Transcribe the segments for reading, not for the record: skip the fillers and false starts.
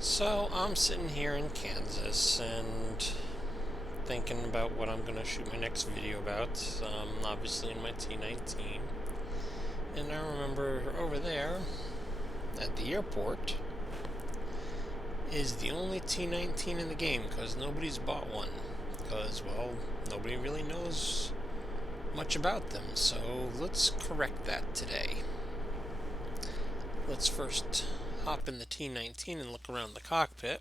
So I'm sitting here in Kansas and thinking about what I'm going to shoot my next video about. Obviously in my T19. And I remember over there at the airport is the only T19 in the game because nobody's bought one. Because, well, nobody really knows much about them. So let's correct that today. Let's first hop in the T19 and look around the cockpit.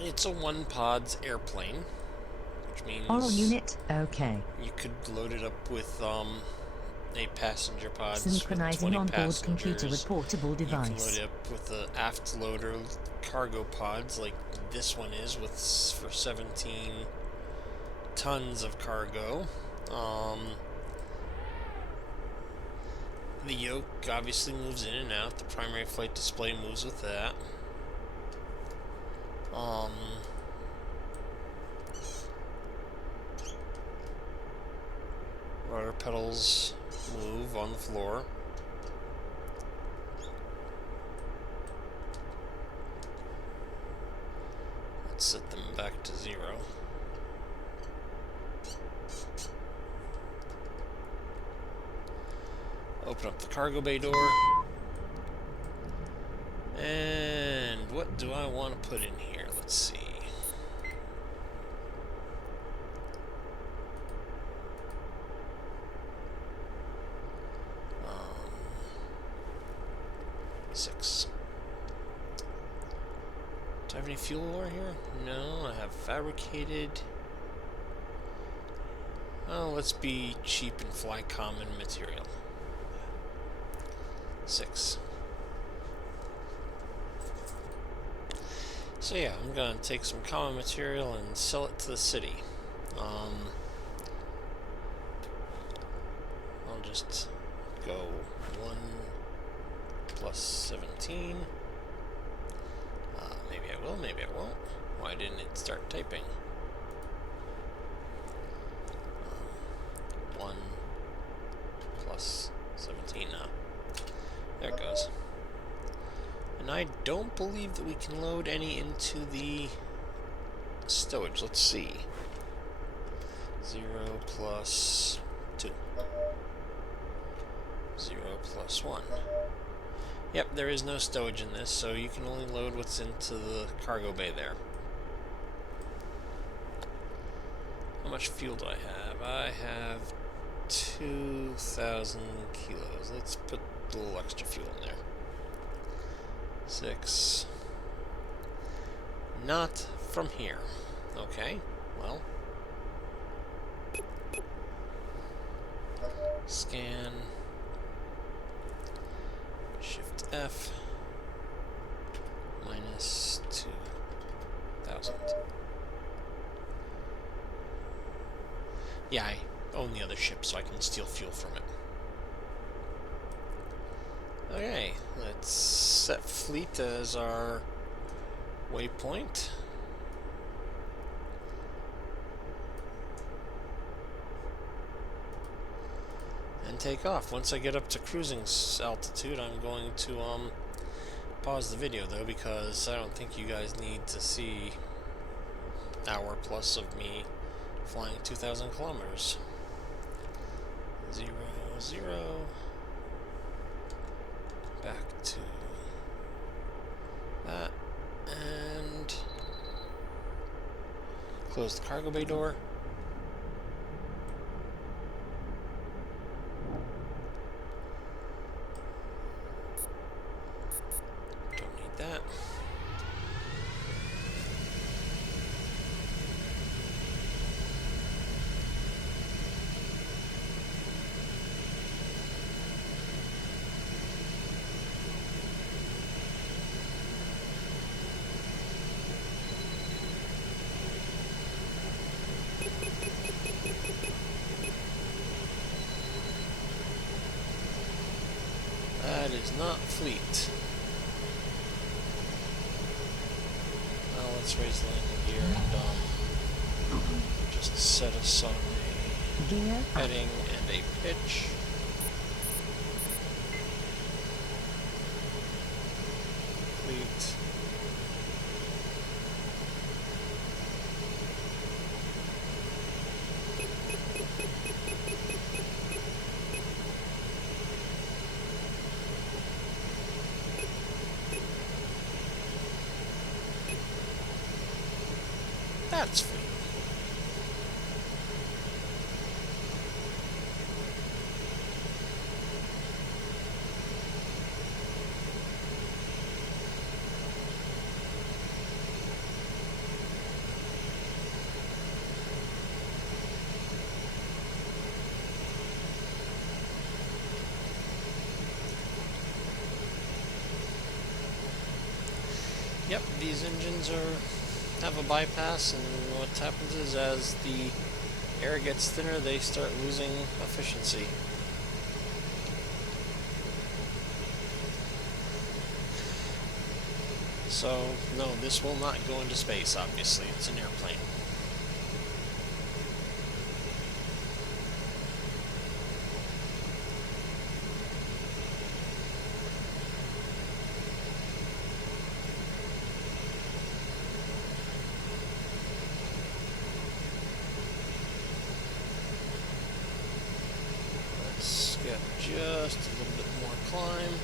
It's a one-pods airplane, which means Oral unit, okay. you could load it up with 8 passenger pods Synchronizing with 20 onboard computer with passengers. portable You can load device. it up with the aft loader cargo pods like this one is for 17 tons of cargo. The yoke obviously moves in and out. The primary flight display moves with that. Rudder pedals move on the floor. Let's set them back to 0. Open up the cargo bay door. And what do I want to put in here? Let's see. Six. Do I have any fuel oil here? No, I have fabricated. Oh, let's be cheap and fly common material. 6. So yeah, I'm gonna take some common material and sell it to the city. I'll just go 1 plus 17. Maybe I will, maybe I won't. Why didn't it start typing? 1 plus 17 now. There it goes. And I don't believe that we can load any into the stowage. Let's see. 0 plus 2. 0 plus 1. Yep, there is no stowage in this, so you can only load what's into the cargo bay there. How much fuel do I have? I have 2,000 kilos. Let's put a little extra fuel in there. 6. Not from here. Okay, well. Scan. Shift F. Minus 2,000. Yeah, I own the other ship, so I can steal fuel from it. Okay, let's set fleet as our waypoint. And take off. Once I get up to cruising altitude, I'm going to pause the video though, because I don't think you guys need to see hour plus of me flying 2,000 kilometers. 0, 0. Back to that, and close the cargo bay door. Don't need that. That is not fleet. Well, let's raise the landing gear and just set us on a Gear up. heading and a pitch. Complete. That's fine. Yep, these engines have a bypass, and what happens is as the air gets thinner, they start losing efficiency. So, no, this will not go into space, obviously. It's an airplane. Let's get just a little bit more climb.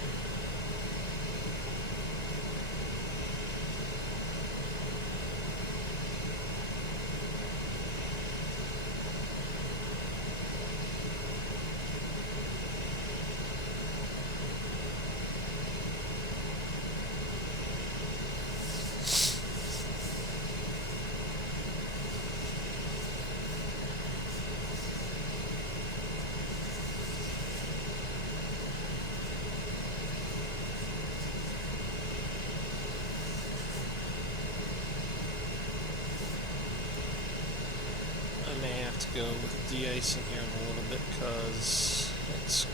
I may have to go with de-icing here in a little bit because it's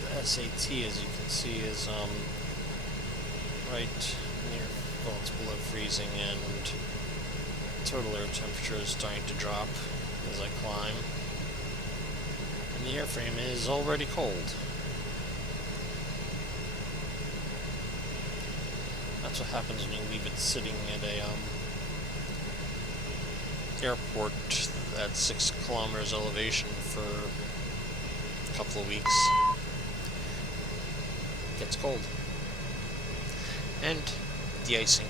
the SAT, as you can see, is right near, well, it's below freezing, and total air temperature is starting to drop as I climb, and the airframe is already cold. That's what happens when you leave it sitting at a airport at 6 kilometers elevation for a couple of weeks. It gets cold. And de-icing.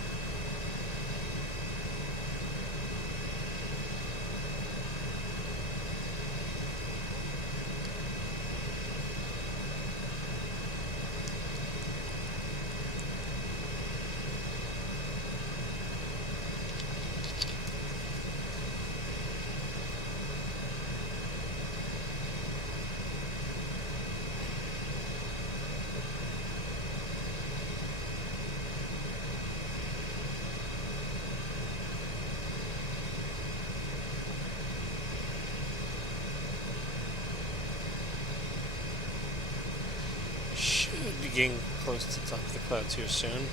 Should be getting close to the top of the clouds here soon.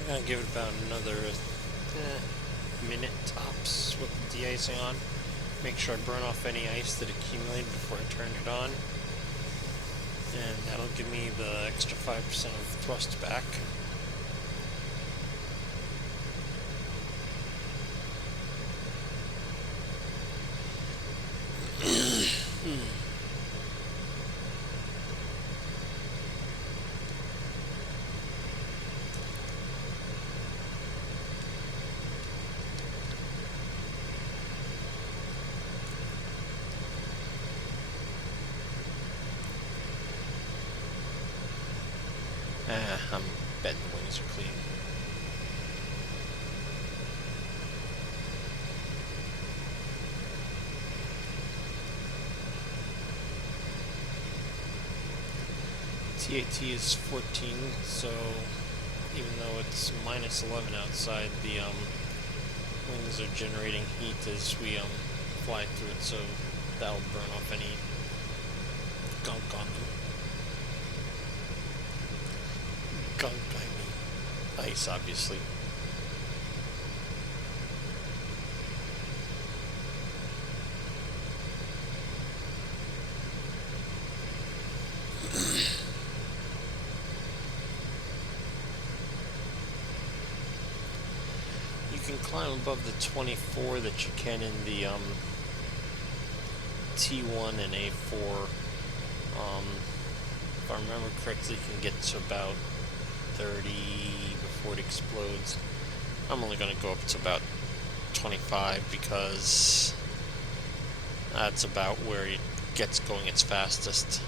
I'm gonna give it about another minute tops with the de-icing on. Make sure I burn off any ice that accumulated before I turn it on. And that'll give me the extra 5% of thrust back. I'm betting the wings are clean. t19 is 14, so even though it's minus 11 outside, the wings are generating heat as we fly through it, so that'll burn off any gunk on them. Gunk, I mean ice, obviously. You can climb above the 24 that you can in the T1 and A4. If I remember correctly, you can get to about 30 before it explodes. I'm only going to go up to about 25 because that's about where it gets going its fastest.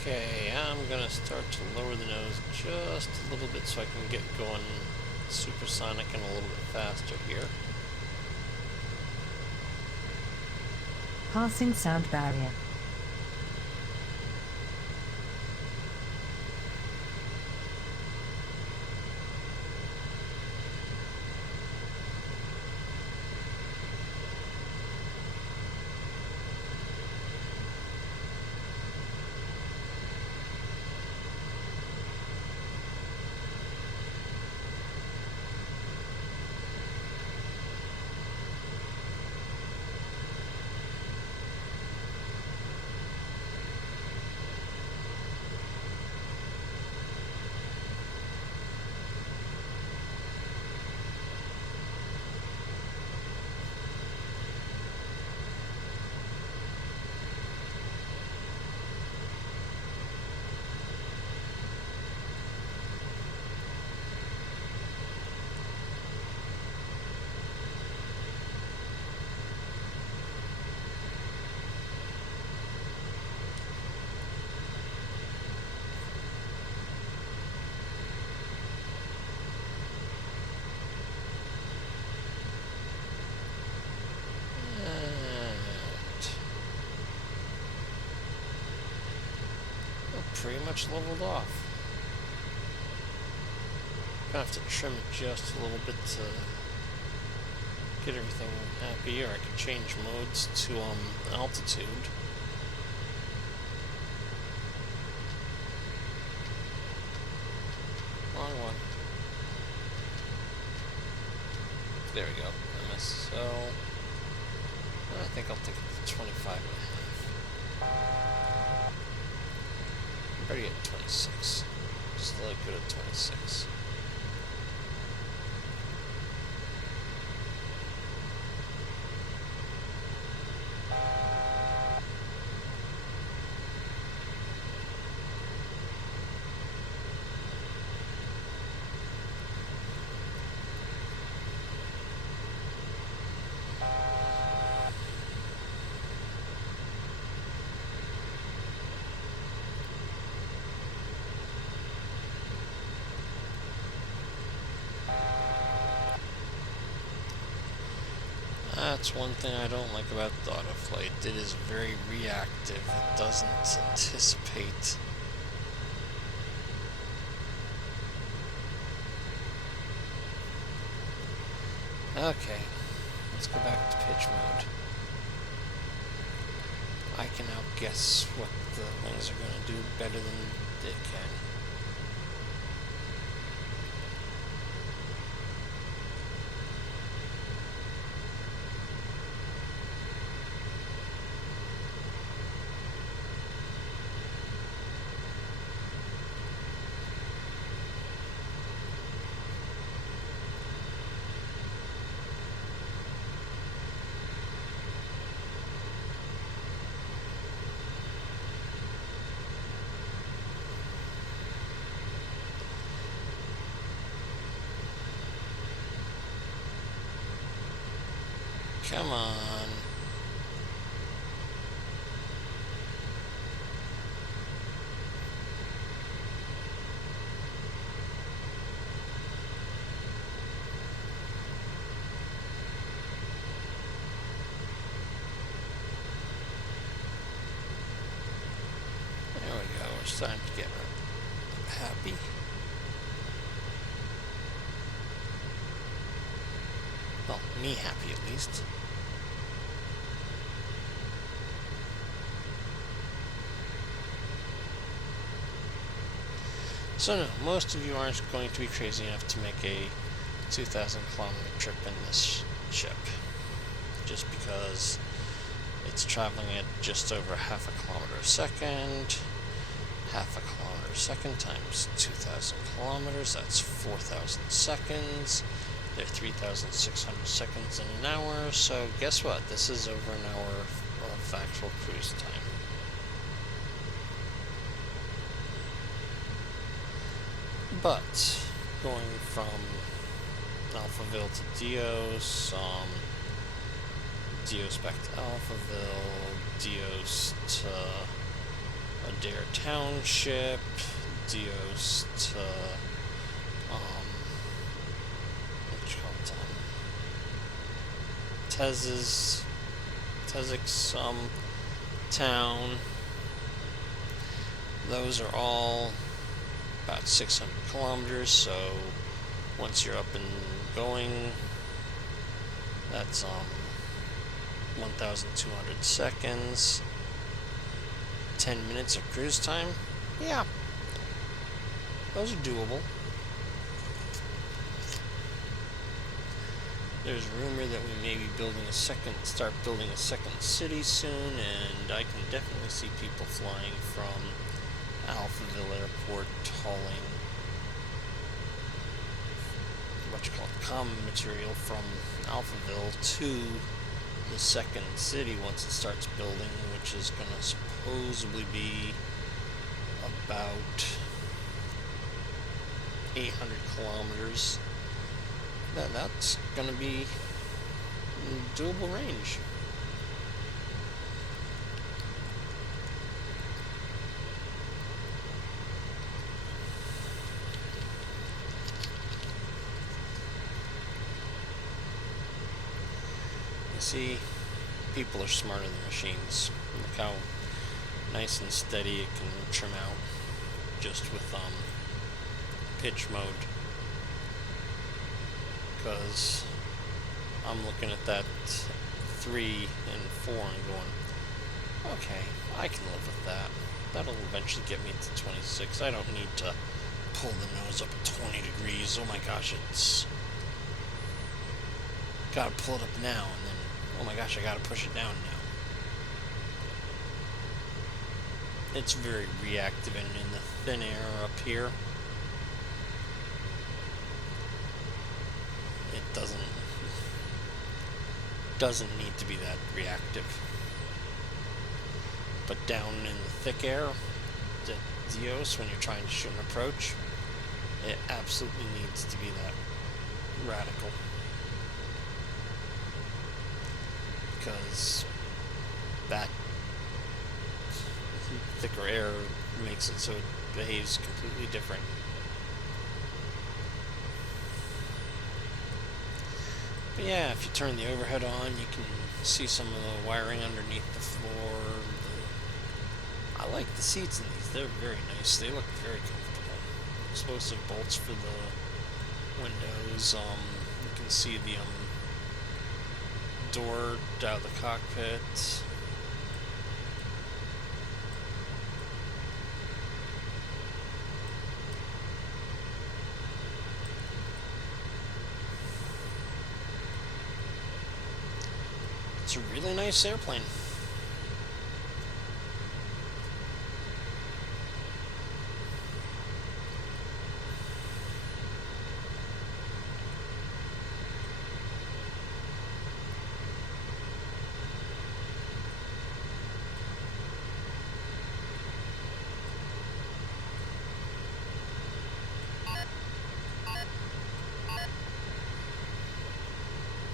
Okay, I'm gonna start to lower the nose just a little bit so I can get going supersonic and a little bit faster here. Passing sound barrier. Pretty much leveled off. Gonna have to trim it just a little bit to get everything happy, or I could change modes to altitude. Wrong one. There we go. MSL. I think I'll take it to 25 and a half. Already at 26. Just let it go to 26. That's one thing I don't like about the autoflight. It is very reactive. It doesn't anticipate. Okay, let's go back to pitch mode. I can outguess what the wings are going to do better than it can. Come on. There we go. We're starting to get happy. Well, me happy at least. So no, most of you aren't going to be crazy enough to make a 2,000 kilometer trip in this ship. Just because it's traveling at just over half a kilometer a second. Half a kilometer a second times 2,000 kilometers, that's 4,000 seconds. They're 3,600 seconds in an hour, so guess what? This is over an hour of actual cruise time. But going from Alphaville to Deois, Deois back to Alphaville, Deois to Adair Township, Deois to Tezek's town. Those are all about 600 kilometers, so once you're up and going, that's 1,200 seconds. 10 minutes of cruise time. Yeah, those are doable. There's a rumor that we may be start building a second city soon, and I can definitely see people flying from Alphaville Airport, hauling common material from Alphaville to the second city once it starts building, which is going to supposedly be about 800 kilometers. That's going to be doable range. You see, people are smarter than machines. Look how nice and steady it can trim out just with pitch mode. Because I'm looking at that 3 and 4 and going, okay, I can live with that. That'll eventually get me to 26. I don't need to pull the nose up at 20 degrees. Oh my gosh, it's gotta pull it up now, and then oh my gosh, I gotta push it down now. It's very reactive and in the thin air up here. It doesn't need to be that reactive. But down in the thick air, the Deois, when you're trying to shoot an approach, it absolutely needs to be that radical. Because that thicker air makes it so it behaves completely different. But yeah, if you turn the overhead on, you can see some of the wiring underneath the floor. I like the seats in these. They're very nice. They look very comfortable. Explosive bolts for the windows. You can see the door out of the cockpit. It's a really nice airplane.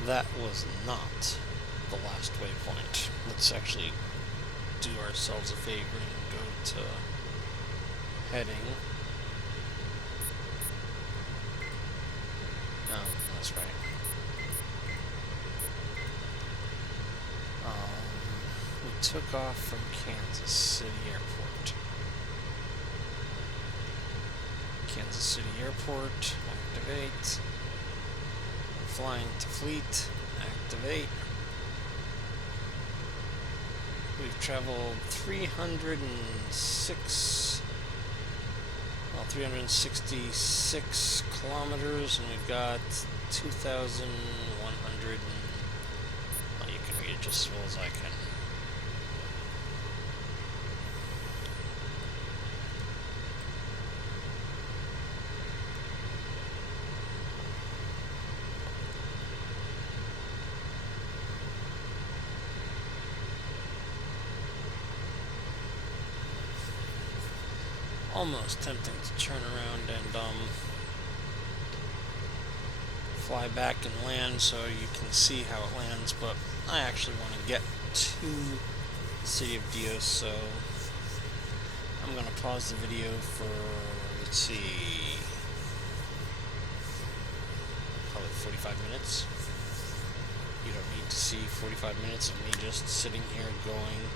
That was not the last waypoint. Let's actually do ourselves a favor and go to heading. Oh, that's right. We took off from Kansas City Airport. Kansas City Airport, activate. Flying to fleet, activate. We've traveled 366 kilometers, and we've got 2,100. Well, you can read it just as well as I can. Almost tempting to turn around and fly back and land so you can see how it lands, but I actually want to get to the city of Deois, so I'm going to pause the video for, let's see, probably 45 minutes. You don't need to see 45 minutes of me just sitting here going,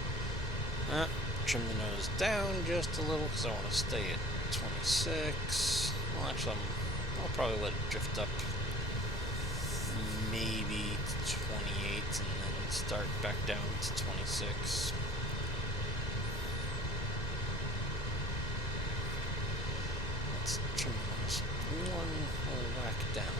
trim the nose down just a little because I want to stay at 26. Well, actually, I'll probably let it drift up maybe to 28 and then start back down to 26. Let's trim the nose one whole whack down.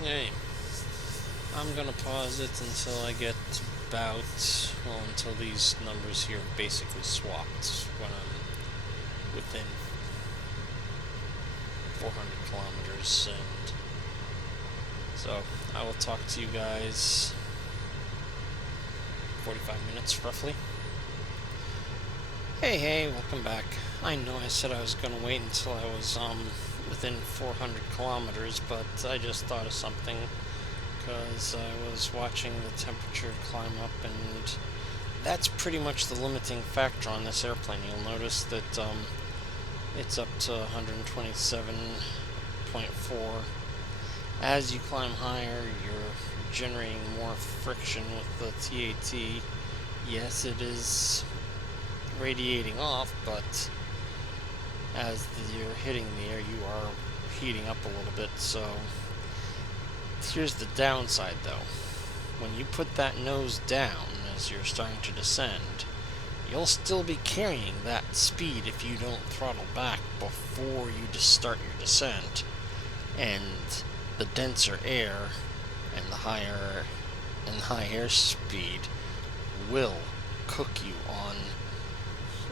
Okay, I'm gonna pause it until I get about, well, until these numbers here basically swapped when I'm within 400 kilometers, and so I will talk to you guys 45 minutes roughly. Hey, welcome back. I know I said I was gonna wait until I was within 400 kilometers, but I just thought of something because I was watching the temperature climb up, and that's pretty much the limiting factor on this airplane. You'll notice that it's up to 127.4. As you climb higher, you're generating more friction with the t19. Yes, it is radiating off, but as you're hitting the air, you are heating up a little bit. So here's the downside though. When you put that nose down as you're starting to descend, you'll still be carrying that speed if you don't throttle back before you just start your descent, and the denser air and the high air speed will cook you on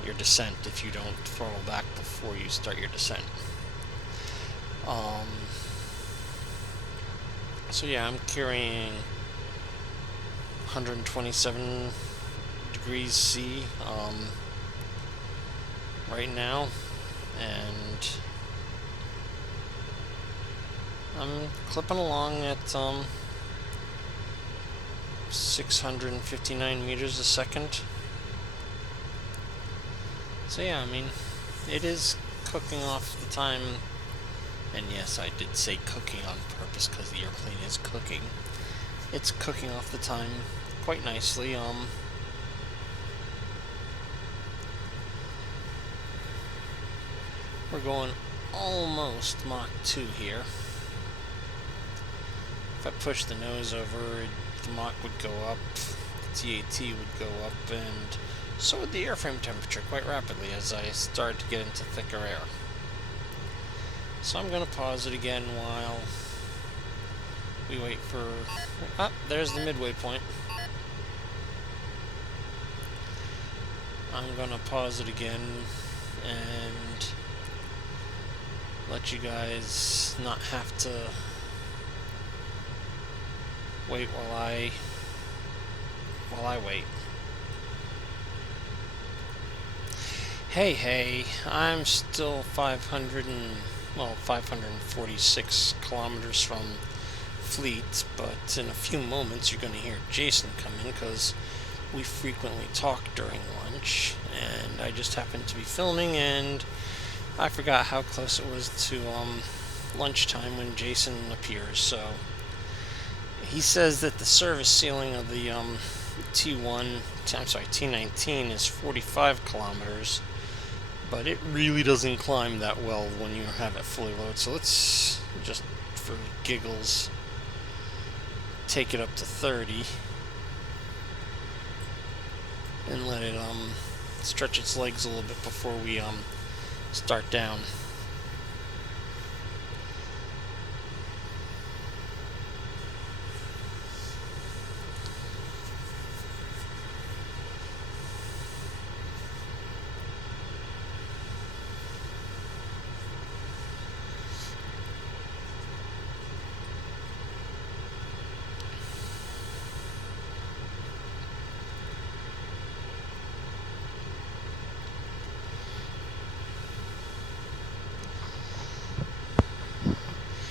your descent if you don't throttle back before you start your descent. So yeah, I'm carrying 127 degrees C right now, and I'm clipping along at 659 meters a second. So yeah, I mean, it is cooking off the time, and yes, I did say cooking on purpose because the airplane is cooking. It's cooking off the time quite nicely. We're going almost Mach 2 here. If I push the nose over, the Mach would go up, the TAT would go up, and so would the airframe temperature quite rapidly as I start to get into thicker air. So I'm going to pause it again while we wait for... Ah, there's the midway point. I'm going to pause it again and let you guys not have to wait while I wait. Hey, I'm still 546 kilometers from Fleet, but in a few moments you're going to hear Jason come in because we frequently talk during lunch, and I just happened to be filming and I forgot how close it was to lunchtime when Jason appears. So he says that the service ceiling of the t19 is 45 kilometers, but it really doesn't climb that well when you have it fully loaded. So let's just, for giggles, take it up to 30 and let it stretch its legs a little bit before we start down.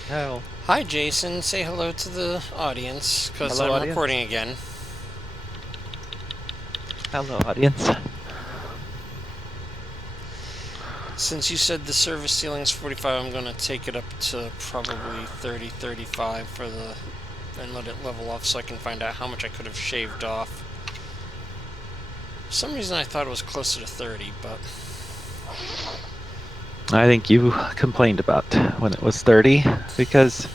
Hell. Hi Jason, say hello to the audience, because Hello, I'm audience. recording again. Hello, audience. Since you said the service ceiling is 45, I'm going to take it up to probably 30, 35 for and let it level off so I can find out how much I could have shaved off. For some reason I thought it was closer to 30, but... I think you complained about when it was 30, because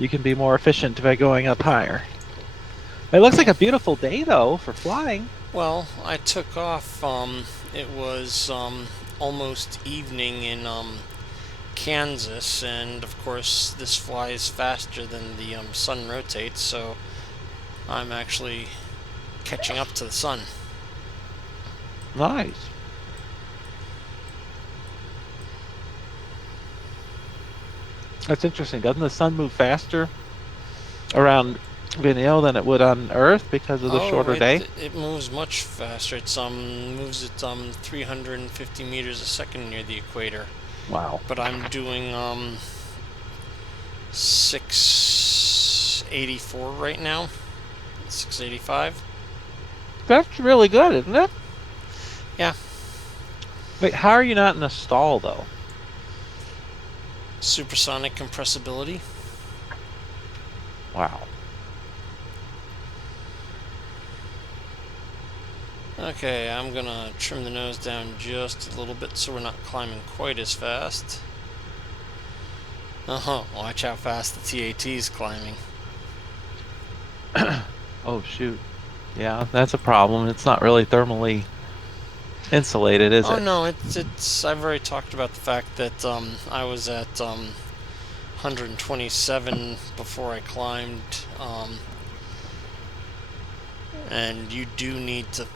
you can be more efficient by going up higher. It looks like a beautiful day, though, for flying. Well, I took off, it was almost evening in Kansas, and of course this flies faster than the sun rotates, so I'm actually catching up to the sun. Nice. That's interesting. Doesn't the sun move faster around Venil than it would on Earth because of the shorter day? It moves much faster. It's moves at 350 meters a second near the equator. Wow. But I'm doing 684 right now. 685. That's really good, isn't it? Yeah. Wait, how are you not in a stall, though? Supersonic compressibility. Wow. Okay, I'm gonna trim the nose down just a little bit so we're not climbing quite as fast. Watch how fast the TAT is climbing. Oh, shoot. Yeah, that's a problem. It's not really thermally insulated, is it? Oh no, it's. I've already talked about the fact that I was at 127 before I climbed, and you do need to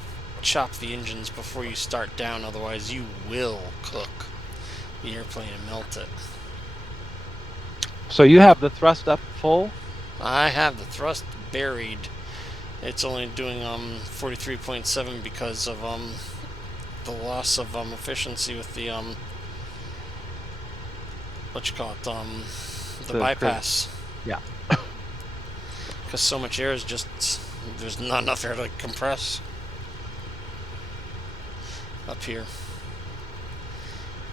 chop the engines before you start down, otherwise you will cook the airplane and melt it. So you have the thrust up full? I have the thrust buried. It's only doing 43.7 because of the loss of efficiency with the what you call it, the bypass. Yeah. Because so much air is just there's not enough air to compress up here.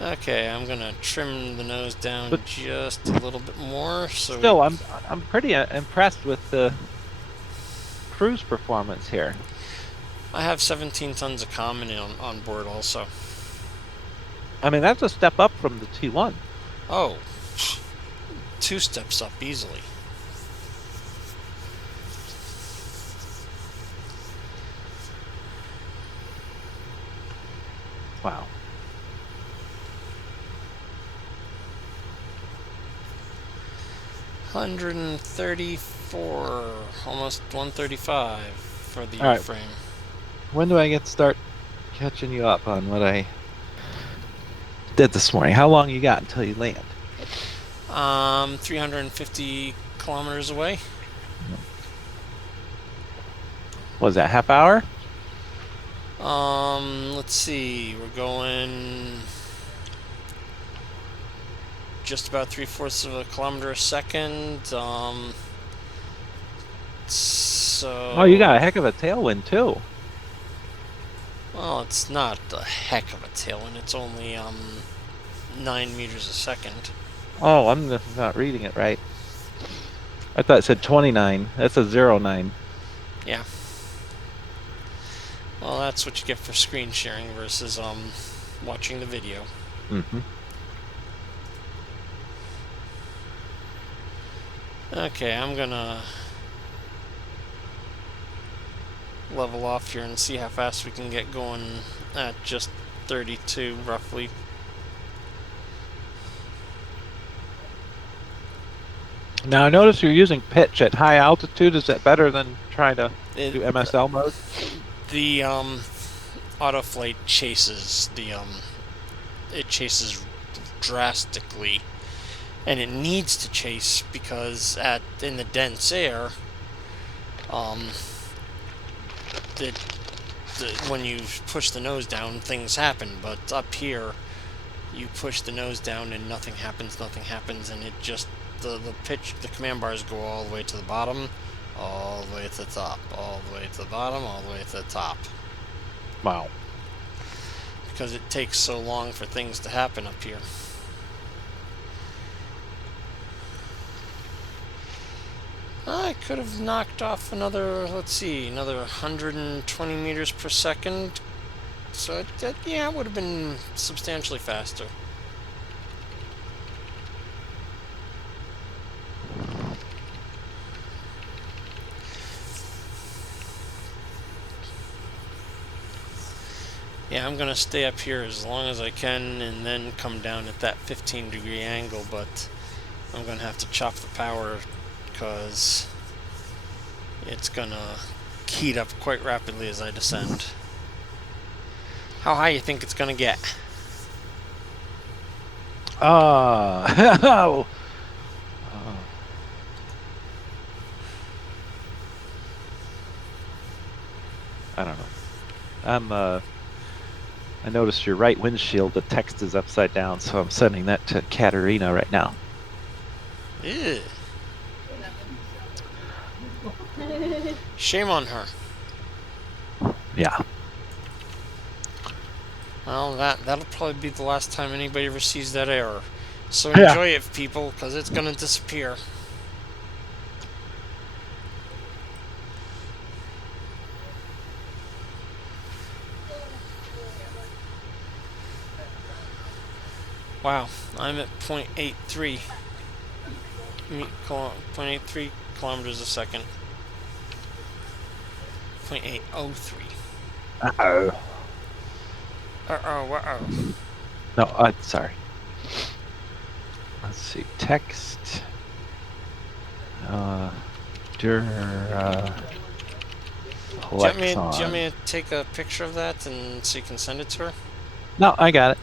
Okay, I'm gonna trim the nose down But just a little bit more. So still, I'm pretty impressed with the cruise performance here. I have 17 tons of common on board also. I mean, that's a step up from the T1. Oh, 2 steps up easily. Wow. $134, almost 135 for the All right. frame. When do I get to start catching you up on what I did this morning? How long you got until you land? 350 kilometers away. Was that half hour? Let's see. We're going just about 3/4 of a kilometer a second. So. Oh, you got a heck of a tailwind too. Well, it's not a heck of a tailwind. It's only 9 meters a second. Oh, I'm not reading it right. I thought it said 29. That's a 09. Yeah. Well, that's what you get for screen sharing versus watching the video. Mm-hmm. Okay, I'm gonna level off here and see how fast we can get going at just 32 roughly. Now I notice you're using pitch at high altitude. Is that better than trying to do MSL mode? The autoflight chases it chases drastically, and it needs to chase because in the dense air, when you push the nose down, things happen. But up here, you push the nose down and nothing happens, and it just the command bars go all the way to the bottom, all the way to the top, all the way to the bottom, all the way to the top. Wow. Because it takes so long for things to happen up here. I could have knocked off another, let's see, another 120 meters per second. So, yeah, it would have been substantially faster. Yeah, I'm going to stay up here as long as I can and then come down at that 15-degree angle, but I'm going to have to chop the power because it's going to heat up quite rapidly as I descend. How high you think it's going to get? Oh. I don't know. I noticed your right windshield, the text is upside down, so I'm sending that to Katerina right now. Ew. Shame on her. Yeah. Well, that'll probably be the last time anybody ever sees that error. So enjoy it, people, because it's going to disappear. Wow, I'm at 0.83 kilometers a second. 0.803. Uh-oh. Uh-oh. No, sorry. Let's see. Text. Do you want me to take a picture of that and so you can send it to her? No, I got it.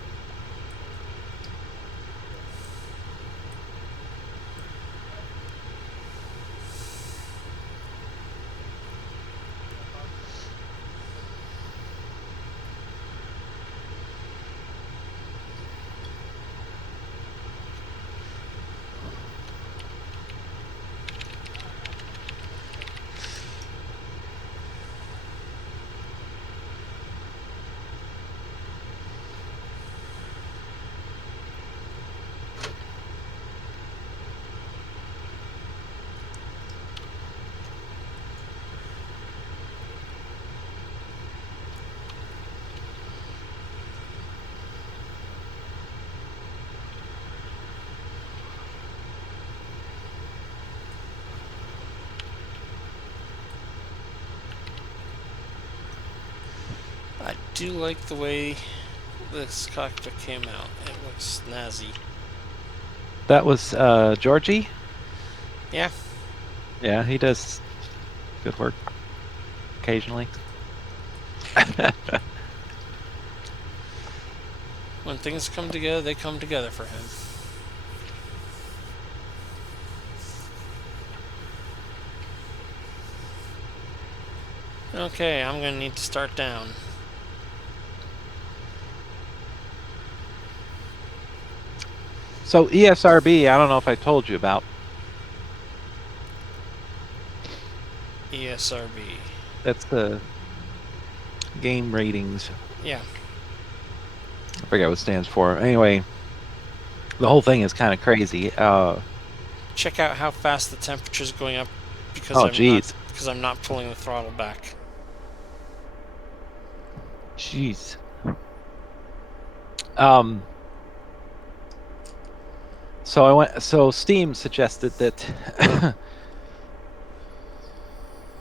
do like the way this cockpit came out. It looks snazzy. That was Georgie. Yeah. Yeah, he does good work occasionally. When things come together, they come together for him. Okay, I'm gonna need to start down. So ESRB, I don't know if I told you about. ESRB. That's the game ratings. Yeah. I forget what it stands for. Anyway, the whole thing is kind of crazy. Check out how fast the temperature's going up because I'm not pulling the throttle back. Jeez. So Steam suggested that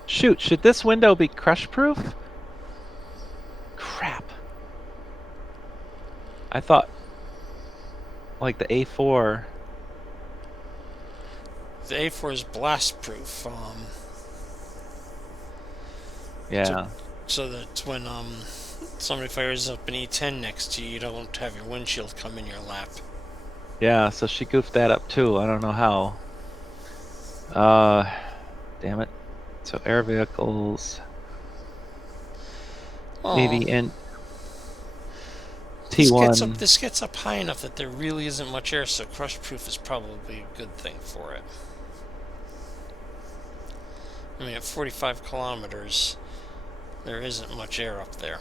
shoot, should this window be crush proof? Crap. I thought like the A4. The A4 is blast proof. Yeah. So that when somebody fires up an E10 next to you, you don't have your windshield come in your lap. Yeah, so she goofed that up too. I don't know how. Damn it. So air vehicles. Maybe in T1. This gets up high enough that there really isn't much air, so crush proof is probably a good thing for it. I mean, at 45 kilometers, there isn't much air up there.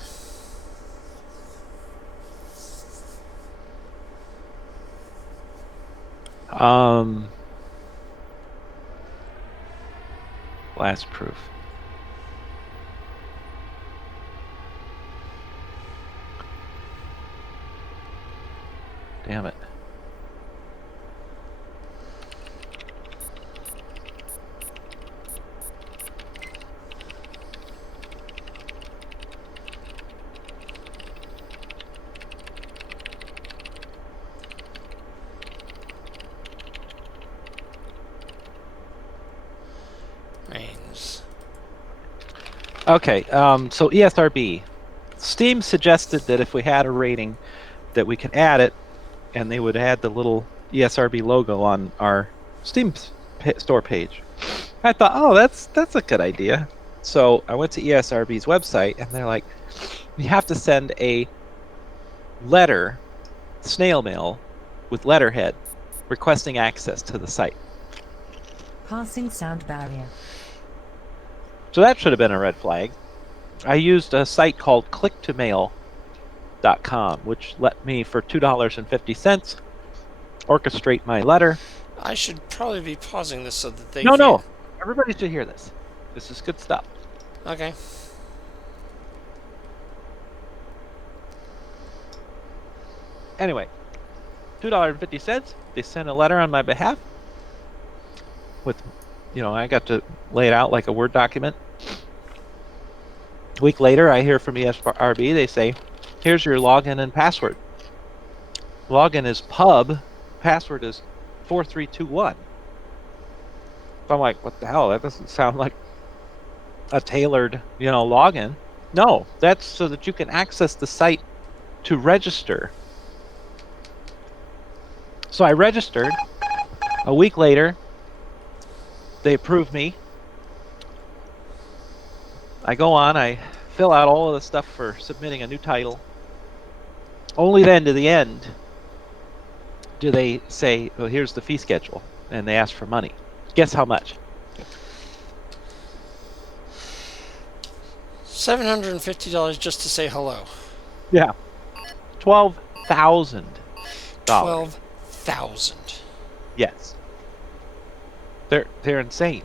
Blast proof. Damn it. Rains. Okay, so ESRB. Steam suggested that if we had a rating, that we could add it, and they would add the little ESRB logo on our Steam store page. I thought, oh, that's a good idea. So I went to ESRB's website, and they're like, you have to send a letter, snail mail, with letterhead, requesting access to the site. Passing sound barrier. So that should have been a red flag. I used a site called clicktomail.com, which let me, for $2.50, orchestrate my letter. I should probably be pausing this so that they No. Everybody should hear this. This is good stuff. Okay. Anyway, $2.50. They sent a letter on my behalf with, I got to lay it out like a Word document. A week later, I hear from ESRB. They say, here's your login and password. Login is pub. Password is 4321. So I'm like, what the hell? That doesn't sound like a tailored, login. No, that's so that you can access the site to register. So I registered. A week later, they approved me. I go on, I fill out all of the stuff for submitting a new title. Only then, to the end, do they say, well, here's the fee schedule, and they ask for money. Guess how much? $750 just to say hello. Yeah. $12,000. $12,000. Yes. They're insane.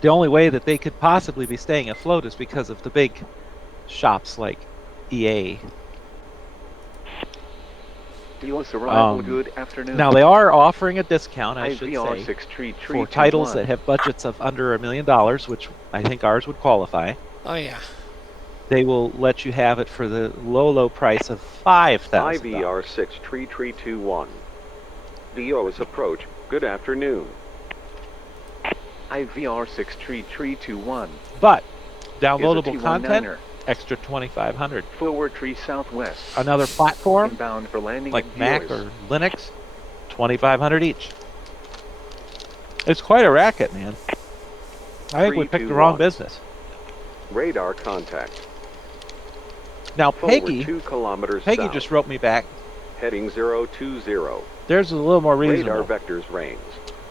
The only way that they could possibly be staying afloat is because of the big shops like EA. Deois arrival, good afternoon. Now they are offering a discount, I should say, 63321. for titles that have budgets of under $1 million, which I think ours would qualify. Oh yeah. they will let you have it for the low price of $5,000. IVR6 321. Deois approach. Good afternoon. IVR6 321. But Is a downloadable content, T19er. extra $2,500. Forward tree southwest. Another platform Inbound for landing like in Mac Deois. or Linux, $2,500 each. It's quite a racket, man. I think we picked the wrong 321. business. Radar contact. Now Forward Peggy 2 kilometers Peggy south. just wrote me back. Heading 020. There's a little more Radar reasonable. vectors range.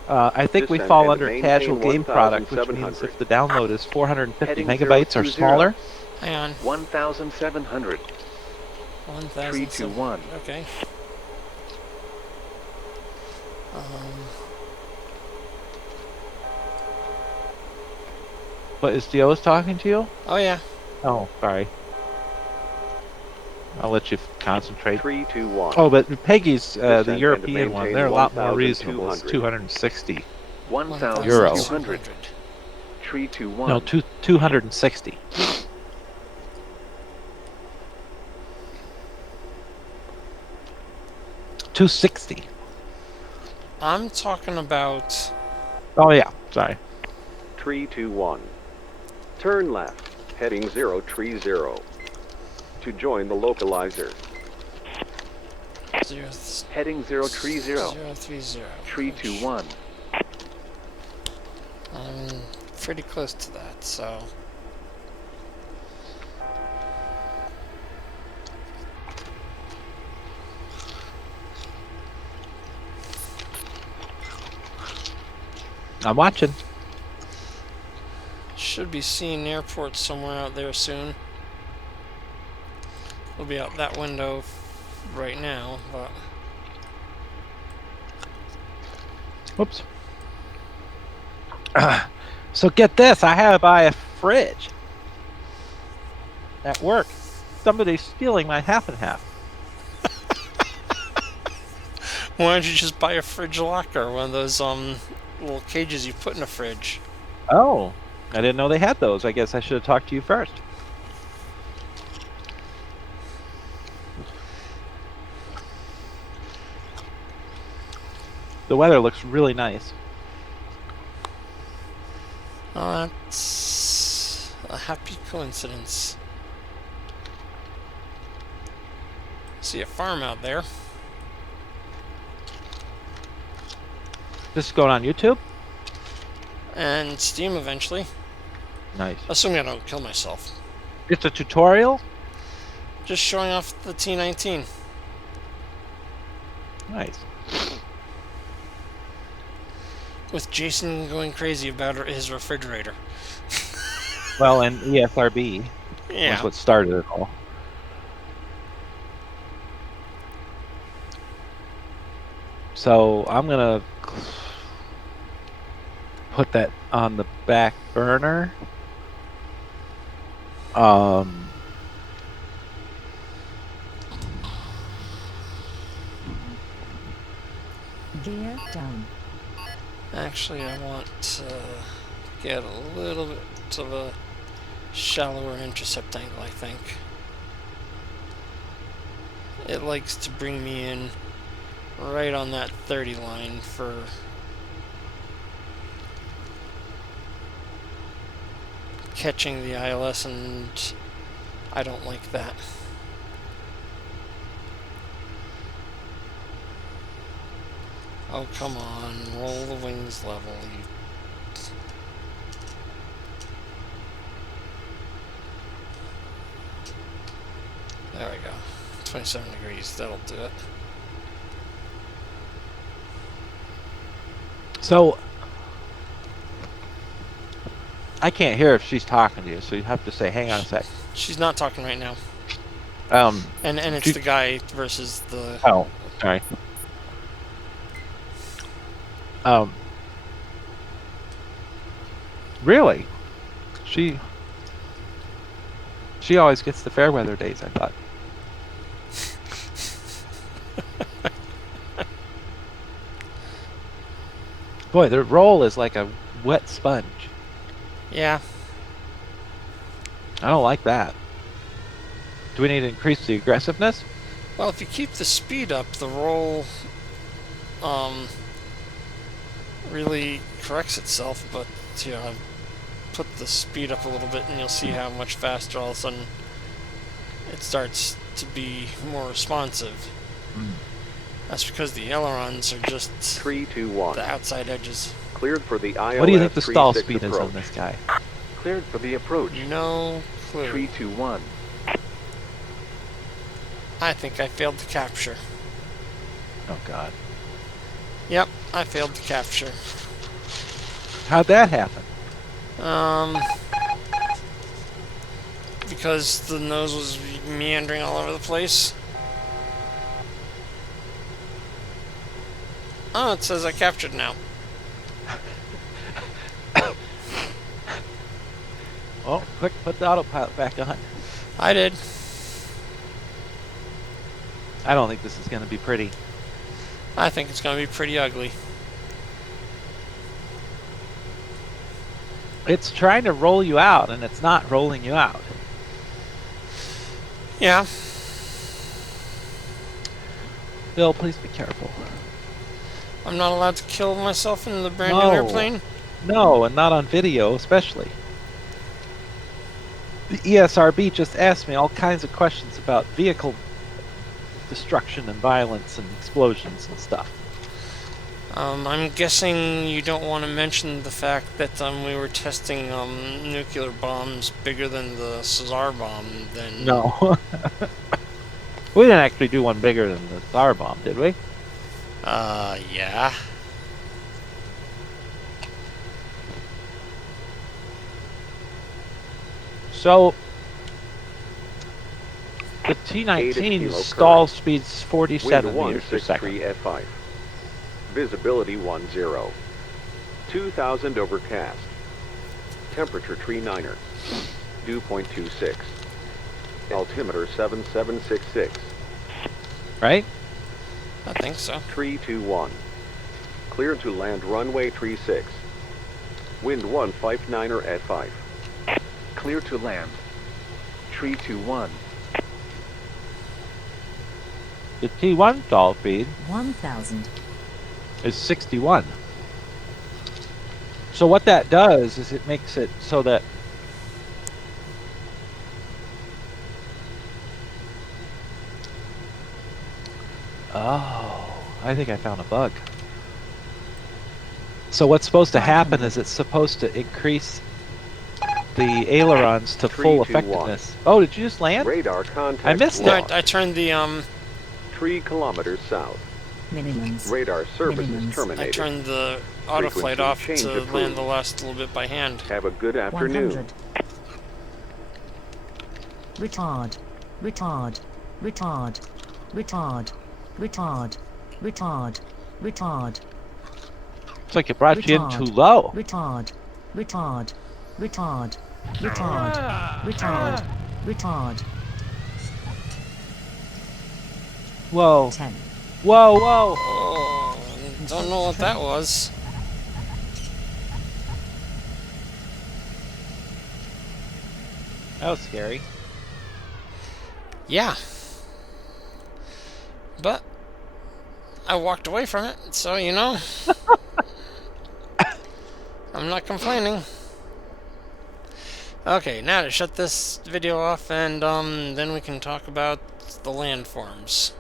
I think we Descend fall and under maintain casual game product, which 1,700. means if the download is 450 Heading megabytes or 020. smaller, Hang on. 1,700. 1,000. 321. Okay. but is Deois talking to you? Oh yeah. Oh, sorry. I'll let you concentrate. 321. Oh, but Peggy's the Descend and European one. maintain They're a lot more reasonable. It's 1,200. 260. 1,200. 321. No, 260. $260. I'm talking about. Oh yeah, sorry. 321. Turn left. Heading 030. To join the localizer. 0, Heading 030. 030. 321. I'm pretty close to that, so. I'm watching. Should be seeing airport somewhere out there soon. We'll be out that window right now, but. Whoops. So get this, I had to buy a fridge at work. Somebody's stealing my half and half. Why don't you just buy a fridge locker, one of those little cages you put in a fridge? Oh, I didn't know they had those. I guess I should have talked to you first. The weather looks really nice. Oh, that's a happy coincidence. See a farm out there. This is going on YouTube? And Steam eventually. Nice. Assuming I don't kill myself. It's a tutorial? Just showing off the T19. Nice. With Jason going crazy about his refrigerator. Well, and ESRB was Yeah. what started it all. So I'm gonna put that on the back burner. Gear down. Actually, I want to get a little bit of a shallower intercept angle, I think. It likes to bring me in right on that 30 line for catching the ILS, and I don't like that. Oh, come on, roll the wings level, you... There we go. 27 degrees, that'll do it. So I can't hear if she's talking to you, so you have to say, "Hang on a sec." She's not talking right now. And it's you- the guy versus the... Oh, sorry. Really? She always gets the fair weather days, I thought. Boy, the roll is like a wet sponge. Yeah. I don't like that. Do we need to increase the aggressiveness? Well, if you keep the speed up, the roll really corrects itself, but you know, put the speed up a little bit and you'll see how much faster all of a sudden it starts to be more responsive. That's because the ailerons are just 321. the outside edges. Cleared for the ILS What do you think the stall 36 speed is approach. on this guy? Cleared for the approach. No clue. 321. I think I failed to capture. Oh God. Yep, I failed to capture. How'd that happen? Because the nose was meandering all over the place. Oh, it says I captured now. Oh, quick, put the autopilot back on. I did. I don't think this is going to be pretty. I think it's going to be pretty ugly. It's trying to roll you out, and it's not rolling you out. Yeah. Bill, please be careful. I'm not allowed to kill myself in the brand new No. airplane? No, and not on video, especially. The ESRB just asked me all kinds of questions about vehicle destruction and violence and explosions and stuff. I'm guessing you don't want to mention the fact that we were testing nuclear bombs bigger than the Cesar bomb. Then No. We didn't actually do one bigger than the SAR bomb, did we? Yeah. So, the 8 t19 kilo stall current. speed's Wind 47 meters per 163 second. F5. Visibility 10. 2000 overcast. Temperature t19. Dew point 26. Altimeter 7766. Right? I think so. 321. Clear to land runway 36. Wind 159er at 5. Clear to land. 321. The T1 stall speed 1000. is 61. So what that does is it makes it so that oh, I think I found a bug. So what's supposed to happen is it's supposed to increase the ailerons to full 3, 2, 1. effectiveness. Oh, did you just land? Radar contact. I missed No, lost. I turned the 3 kilometers south. Minimums. Radar service Minimums. is terminated. I turned the autoflight Frequency off change to approved. land the last little bit by hand. Have a good afternoon. 100. Retard. Retard. Retard. Retard. Retard. Retard. Retard. It's like it brought you in Retard. too low. Retard. Retard. Retard. Retard. Retard. Retard. Whoa. 10. Whoa, whoa. Oh, don't know what that was. That was scary. Yeah. But I walked away from it, so you know. I'm not complaining. Okay, now to shut this video off, and then we can talk about the landforms.